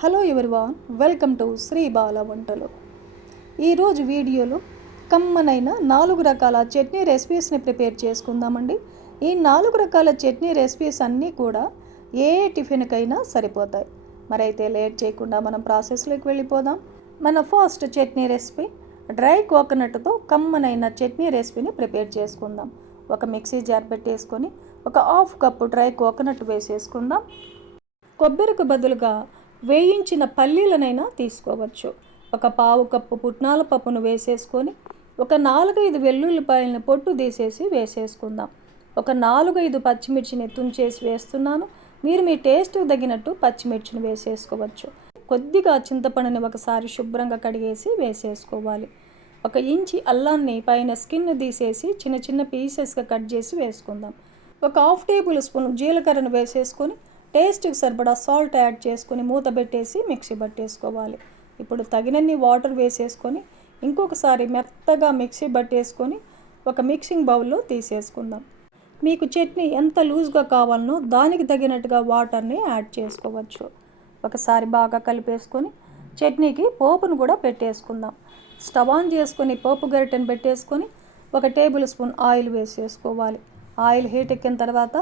Hello everyone welcome to Sri Bala వంటలు ఈరోజు వీడియోలో కమ్మనైన నాలుగు రకాల చట్నీ రెసిపీస్ని ప్రిపేర్ చేసుకుందామండి. ఈ నాలుగు రకాల చట్నీ రెసిపీస్ అన్నీ కూడా ఏ టిఫిన్కైనా సరిపోతాయి. మరైతే లేట్ చేయకుండా మనం ప్రాసెస్లోకి వెళ్ళిపోదాం. మన ఫస్ట్ చట్నీ రెసిపీ డ్రై కోకోనట్తో కమ్మనైన చట్నీ రెసిపీని ప్రిపేర్ చేసుకుందాం. ఒక మిక్సీ జార్ పెట్టేసుకొని ఒక హాఫ్ కప్పు డ్రై కోకోనట్ వేసేసుకుందాం. కొబ్బరికి బదులుగా వేయించిన పల్లీలనైనా తీసుకోవచ్చు. ఒక పావు కప్పు పుట్నాల పప్పును వేసేసుకొని ఒక నాలుగైదు వెల్లుల్లిపాయలని పొట్టు తీసేసి వేసేసుకుందాం. ఒక నాలుగైదు పచ్చిమిర్చిని తుంచేసి వేస్తున్నాను. మీరు మీ టేస్ట్కి తగినట్టు పచ్చిమిర్చిని వేసేసుకోవచ్చు. కొద్దిగా చింతపండుని ఒకసారి శుభ్రంగా కడిగేసి వేసేసుకోవాలి. ఒక ఇంచి అల్లాన్ని పైన స్కిన్ తీసేసి చిన్న చిన్న పీసెస్గా కట్ చేసి వేసుకుందాం. ఒక హాఫ్ టేబుల్ స్పూన్ జీలకర్రను వేసేసుకొని టేస్ట్కి సరిపడా సాల్ట్ యాడ్ చేసుకొని మూత పెట్టేసి మిక్సీ పట్టేసుకోవాలి. ఇప్పుడు తగినన్ని వాటర్ వేసేసుకొని ఇంకొకసారి మెత్తగా మిక్సీ పట్టేసుకొని ఒక మిక్సింగ్ బౌల్లో తీసేసుకుందాం. మీకు చట్నీ ఎంత లూజ్గా కావాలనో దానికి తగినట్టుగా వాటర్ని యాడ్ చేసుకోవచ్చు. ఒకసారి బాగా కలిపేసుకొని చట్నీకి పోపును కూడా పెట్టేసుకుందాం. స్టవ్ ఆన్ చేసుకొని పోపు గరిటెను పెట్టేసుకొని ఒక టేబుల్ స్పూన్ ఆయిల్ వేసేసుకోవాలి. ఆయిల్ హీట్ ఎక్కిన తర్వాత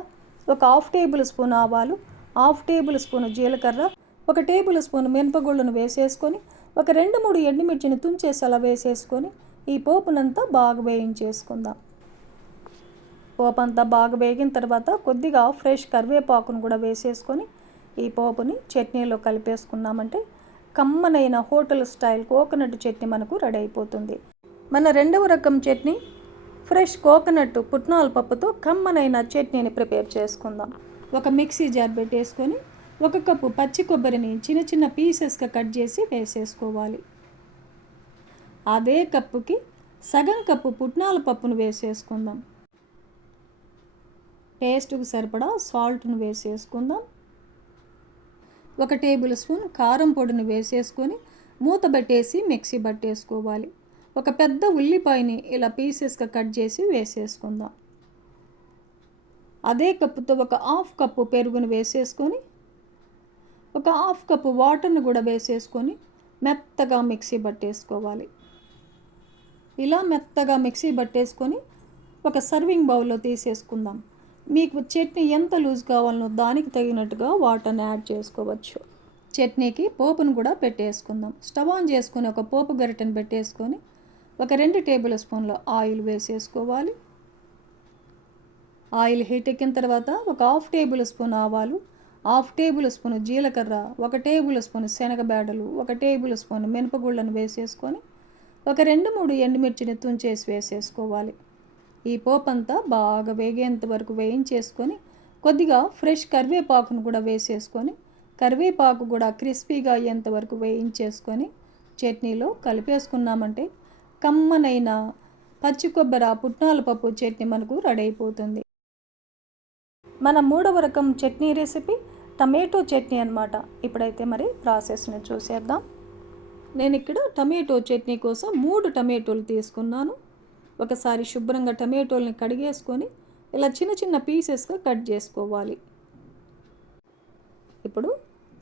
ఒక హాఫ్ టేబుల్ స్పూన్ ఆవాలు హాఫ్ టేబుల్ స్పూన్ జీలకర్ర ఒక టేబుల్ స్పూన్ మినపగుళ్ళను వేసేసుకొని ఒక రెండు మూడు ఎండుమిర్చిని తుంచేసి అలా వేసేసుకొని ఈ పోపునంతా బాగా వేయించేసుకుందాం. పోపు అంతా బాగా వేగిన తర్వాత కొద్దిగా ఫ్రెష్ కరివేపాకును కూడా వేసేసుకొని ఈ పోపుని చట్నీలో కలిపేసుకున్నామంటే కమ్మనైన హోటల్ స్టైల్ కోకోనట్ చట్నీ మనకు రెడీ అయిపోతుంది. మన రెండవ రకం చట్నీ ఫ్రెష్ కోకోనట్ పుట్నాల పప్పుతో కమ్మనైన చట్నీని ప్రిపేర్ చేసుకుందాం. ఒక మిక్సీ జార్ పెట్టేసుకొని ఒక కప్పు పచ్చి కొబ్బరిని చిన్న చిన్న పీసెస్గా కట్ చేసి వేసేసుకోవాలి. అదే కప్పుకి సగం కప్పు పుట్నాల పప్పును వేసేసుకుందాం. టేస్ట్కు సరిపడా సాల్ట్ను వేసేసుకుందాం. ఒక టేబుల్ స్పూన్ కారం పొడిని వేసేసుకొని మూత పెట్టేసి మిక్సీ పట్టేసుకోవాలి. ఒక పెద్ద ఉల్లిపాయని ఇలా పీసెస్గా కట్ చేసి వేసేసుకుందాం. అదే కప్పుతో ఒక హాఫ్ కప్పు పెరుగును వేసేసుకొని ఒక హాఫ్ కప్పు వాటర్ని కూడా వేసేసుకొని మెత్తగా మిక్సీ పట్టేసుకోవాలి. ఇలా మెత్తగా మిక్సీ పట్టేసుకొని ఒక సర్వింగ్ బౌల్లో తీసేసుకుందాం. మీకు చట్నీ ఎంత లూజ్ కావాలనో దానికి తగినట్టుగా వాటర్ని యాడ్ చేసుకోవచ్చు. చట్నీకి పోపును కూడా పెట్టేసుకుందాం. స్టవ్ ఆన్ చేసుకొని ఒక పోపు గరిటెను పెట్టేసుకొని ఒక రెండు టేబుల్ స్పూన్ల ఆయిల్ వేసేసుకోవాలి. ఆయిల్ హీట్ ఎక్కిన తర్వాత ఒక హాఫ్ టేబుల్ స్పూన్ ఆవాలు హాఫ్ టేబుల్ స్పూన్ జీలకర్ర ఒక టేబుల్ స్పూన్ శనగబేడలు ఒక టేబుల్ స్పూన్ మినపగుళ్ళను వేసేసుకొని ఒక రెండు మూడు ఎండుమిర్చిని తుంచేసి వేసేసుకోవాలి. ఈ పోపంతా బాగా వేగేంత వరకు వేయించేసుకొని కొద్దిగా ఫ్రెష్ కరివేపాకును కూడా వేసేసుకొని కరివేపాకు కూడా క్రిస్పీగా అయ్యేంత వరకు వేయించేసుకొని చట్నీలో కలిపేసుకున్నామంటే కమ్మనైన పచ్చి కొబ్బరి పుట్నాల పప్పు చట్నీ మనకు రెడీ అయిపోతుంది. మన మూడవ రకం చట్నీ రెసిపీ టమాటో చట్నీ అనమాట ఇప్పుడైతే మరి ప్రాసెస్ని చూసేద్దాం. నేను ఇక్కడ టమాటో చట్నీ కోసం మూడు టమాటోలు తీసుకున్నాను. ఒకసారి శుభ్రంగా టమాటోల్ని కడిగేసుకొని ఇలా చిన్న చిన్న పీసెస్గా కట్ చేసుకోవాలి. ఇప్పుడు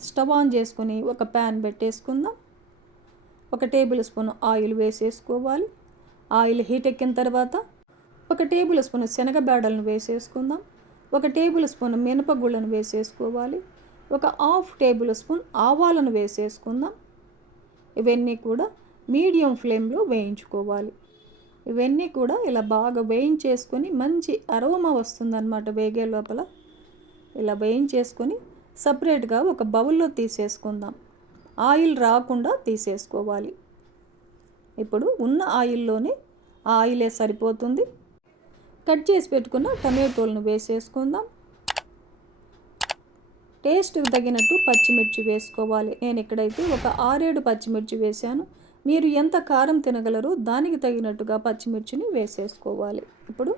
స్టవ్ ఆన్ చేసుకొని ఒక ప్యాన్ పెట్టేసుకుందాం. ఒక టేబుల్ స్పూన్ ఆయిల్ వేసేసుకోవాలి. ఆయిల్ హీట్ ఎక్కిన తర్వాత ఒక టేబుల్ స్పూన్ శనగ బేడలను వేసేసుకుందాం. ఒక టేబుల్ స్పూన్ మినపగుళ్ళను వేసేసుకోవాలి. ఒక హాఫ్ టేబుల్ స్పూన్ ఆవాలను వేసేసుకుందాం. ఇవన్నీ కూడా మీడియం ఫ్లేమ్లో వేయించుకోవాలి. ఇవన్నీ కూడా ఇలా బాగా వేయించేసుకొని మంచి అరోమా వస్తుందన్నమాట వేగే లోపల. ఇలా వేయించేసుకొని సపరేట్గా ఒక బౌల్లో తీసేసుకుందాం. ఆయిల్ రాకుండా తీసేసుకోవాలి. ఇప్పుడు ఉన్న ఆయిల్లోనే ఆ ఆయిలే సరిపోతుంది. కట్ చేసి పెట్టుకున్న టమాటోలను వేసేసుకుందాం. టేస్ట్కి తగినట్టు పచ్చిమిర్చి వేసుకోవాలి. నేను ఇక్కడైతే ఒక ఆరేడు పచ్చిమిర్చి వేశాను. మీరు ఎంత కారం తినగలరో దానికి తగినట్టుగా పచ్చిమిర్చిని వేసేసుకోవాలి. ఇప్పుడు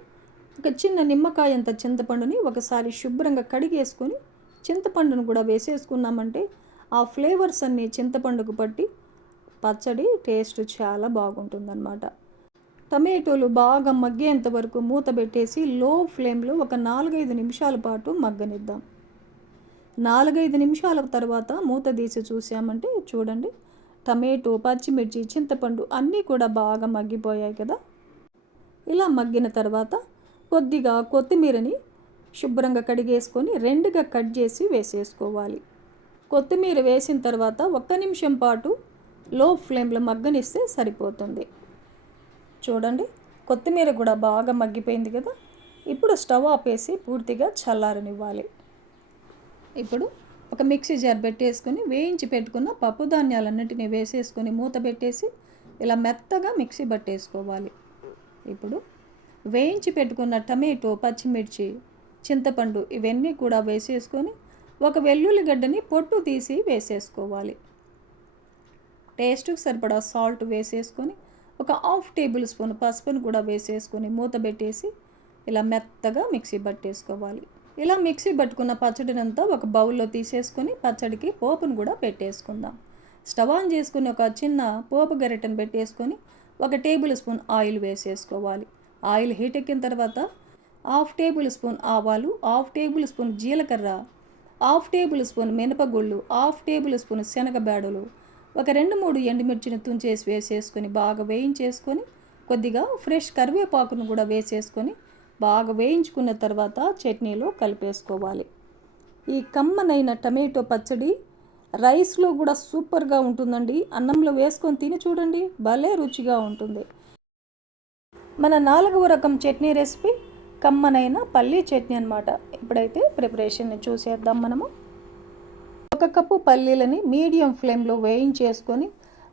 ఒక చిన్న నిమ్మకాయ అంత చింతపండుని ఒకసారి శుభ్రంగా కడిగేసుకొని చింతపండును కూడా వేసేసుకున్నామంటే ఆ ఫ్లేవర్స్ అన్నీ చింతపండుకు పట్టి పచ్చడి టేస్ట్ చాలా బాగుంటుందన్నమాట. టమాటోలు బాగా మగ్గేంత వరకు మూత పెట్టేసి లో ఫ్లేమ్లో ఒక నాలుగైదు నిమిషాల పాటు మగ్గనిద్దాం. నాలుగైదు నిమిషాల తర్వాత మూత తీసి చూసామంటే చూడండి టమాటో పచ్చిమిర్చి చింతపండు అన్నీ కూడా బాగా మగ్గిపోయాయి కదా. ఇలా మగ్గిన తర్వాత కొద్దిగా కొత్తిమీరని శుభ్రంగా కడిగేసుకొని రెండుగా కట్ చేసి వేసేసుకోవాలి. కొత్తిమీర వేసిన తర్వాత ఒక్క నిమిషం పాటు లో ఫ్లేమ్లో మగ్గనిస్తే సరిపోతుంది. చూడండి. కొత్తిమీర కూడా బాగా మగ్గిపోయింది కదా. ఇప్పుడు స్టవ్ ఆపేసి పూర్తిగా చల్లారనివ్వాలి. ఇప్పుడు ఒక మిక్సీ జార్ పెట్టేసుకొని వేయించి పెట్టుకున్న పప్పు ధాన్యాలన్నింటినీ వేసేసుకొని మూత పెట్టేసి ఇలా మెత్తగా మిక్సీ పట్టేసుకోవాలి. ఇప్పుడు వేయించి పెట్టుకున్న టమాటో పచ్చిమిర్చి చింతపండు ఇవన్నీ కూడా వేసేసుకొని ఒక వెల్లుల్లిగడ్డని పొట్టు తీసి వేసేసుకోవాలి. టేస్ట్కి సరిపడా సాల్ట్ వేసేసుకొని ఒక హాఫ్ టేబుల్ స్పూన్ పసుపును కూడా వేసేసుకొని మూత పెట్టేసి ఇలా మెత్తగా మిక్సీ పట్టేసుకోవాలి. ఇలా మిక్సీ పట్టుకున్న పచ్చడినంతా ఒక బౌల్లో తీసేసుకొని పచ్చడికి పోపును కూడా పెట్టేసుకుందాం. స్టవ్ ఆన్ చేసుకుని ఒక చిన్న పోపు గరిటెను పెట్టేసుకొని ఒక టేబుల్ స్పూన్ ఆయిల్ వేసేసుకోవాలి. ఆయిల్ హీట్ ఎక్కిన తర్వాత హాఫ్ టేబుల్ స్పూన్ ఆవాలు హాఫ్ టేబుల్ స్పూన్ జీలకర్ర హాఫ్ టేబుల్ స్పూన్ మినపగుళ్ళు హాఫ్ టేబుల్ స్పూన్ శనగబేడలు ఒక రెండు మూడు ఎండుమిర్చిని తుంచేసి వేసేసుకొని బాగా వేయించేసుకొని కొద్దిగా ఫ్రెష్ కరివేపాకును కూడా వేసేసుకొని బాగా వేయించుకున్న తర్వాత చట్నీలో కలిపేసుకోవాలి. ఈ కమ్మనైన టమాటో పచ్చడి రైస్లో కూడా సూపర్గా ఉంటుందండి. అన్నంలో వేసుకొని తిని చూడండి భలే రుచిగా ఉంటుంది. మన నాలుగవ రకం చట్నీ రెసిపీ కమ్మనైన పల్లీ చట్నీ అనమాట ఇప్పుడైతే ప్రిపరేషన్ని చూసేద్దాం మనము. ఒక కప్పు పల్లీలని మీడియం ఫ్లేమ్లో వేయించేసుకొని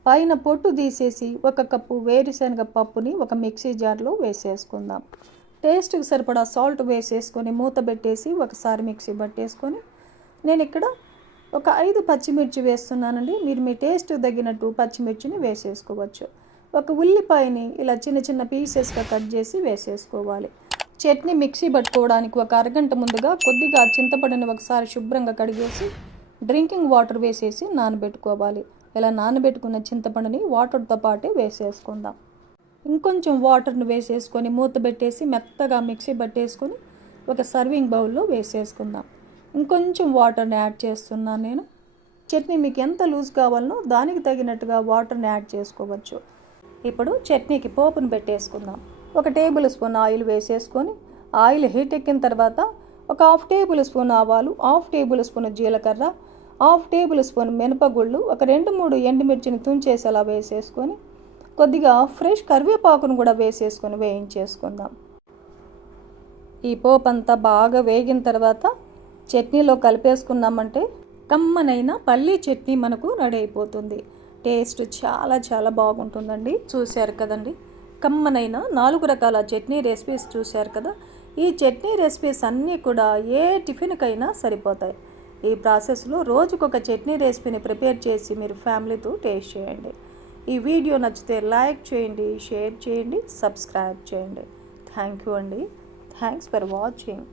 పైన పొట్టు తీసేసి ఒక కప్పు వేరుశనగ పప్పుని ఒక మిక్సీ జార్లో వేసేసుకుందాం. టేస్ట్కి సరిపడా సాల్ట్ వేసేసుకొని మూత పెట్టేసి ఒకసారి మిక్సీ పట్టేసుకొని నేను ఇక్కడ ఒక ఐదు పచ్చిమిర్చి వేస్తున్నానండి. మీరు మీ టేస్ట్ తగినట్టు పచ్చిమిర్చిని వేసేసుకోవచ్చు. ఒక ఉల్లిపాయని ఇలా చిన్న చిన్న పీసెస్గా కట్ చేసి వేసేసుకోవాలి. చట్నీ మిక్సీ పట్టుకోవడానికి ఒక అరగంట ముందుగా కొద్దిగా చింతపడిన ఒకసారి శుభ్రంగా కడిగేసి డ్రింకింగ్ వాటర్ వేసేసి నానబెట్టుకోవాలి. ఇలా నానబెట్టుకున్న చింతపండుని వాటర్తో పాటే వేసేసుకుందాం. ఇంకొంచెం వాటర్ని వేసేసుకొని మూత పెట్టేసి మెత్తగా మిక్సీ పట్టేసుకొని ఒక సర్వింగ్ బౌల్లో వేసేసుకుందాం. ఇంకొంచెం వాటర్ని యాడ్ చేస్తున్నాను నేను. చట్నీ మీకు ఎంత లూజ్ కావాలనో దానికి తగినట్టుగా వాటర్ని యాడ్ చేసుకోవచ్చు. ఇప్పుడు చట్నీకి పోపును పెట్టేసుకుందాం. ఒక టేబుల్ స్పూన్ ఆయిల్ వేసేసుకొని ఆయిల్ హీట్ ఎక్కిన తర్వాత ఒక హాఫ్ టేబుల్ స్పూన్ ఆవాలు హాఫ్ టేబుల్ స్పూన్ జీలకర్ర హాఫ్ టేబుల్ స్పూన్ మినపగుళ్ళు ఒక రెండు మూడు ఎండుమిర్చిని తుంచేసి అలా వేసేసుకొని కొద్దిగా ఫ్రెష్ కరివేపాకును కూడా వేసేసుకొని వేయించేసుకుందాం. ఈ పోపు అంతా బాగా వేగిన తర్వాత చట్నీలో కలిపేసుకున్నామంటే కమ్మనైన పల్లీ చట్నీ మనకు రెడీ అయిపోతుంది. టేస్ట్ చాలా చాలా బాగుంటుందండి. చూశారు కదండి? కమ్మనైన నాలుగు రకాల చట్నీ రెసిపీస్ చూశారు కదా? ఈ చట్నీ రెసిపీస్ అన్నీ కూడా ఏ టిఫిన్కైనా సరిపోతాయి. ఈ ప్రాసెస్లో రోజుకొక చట్నీ రెసిపీని ప్రిపేర్ చేసి మీరు ఫ్యామిలీతో టేస్ట్ చేయండి. ఈ వీడియో నచ్చితే లైక్ చేయండి షేర్ చేయండి సబ్స్క్రైబ్ చేయండి. థ్యాంక్ యూ అండి. Thanks for watching.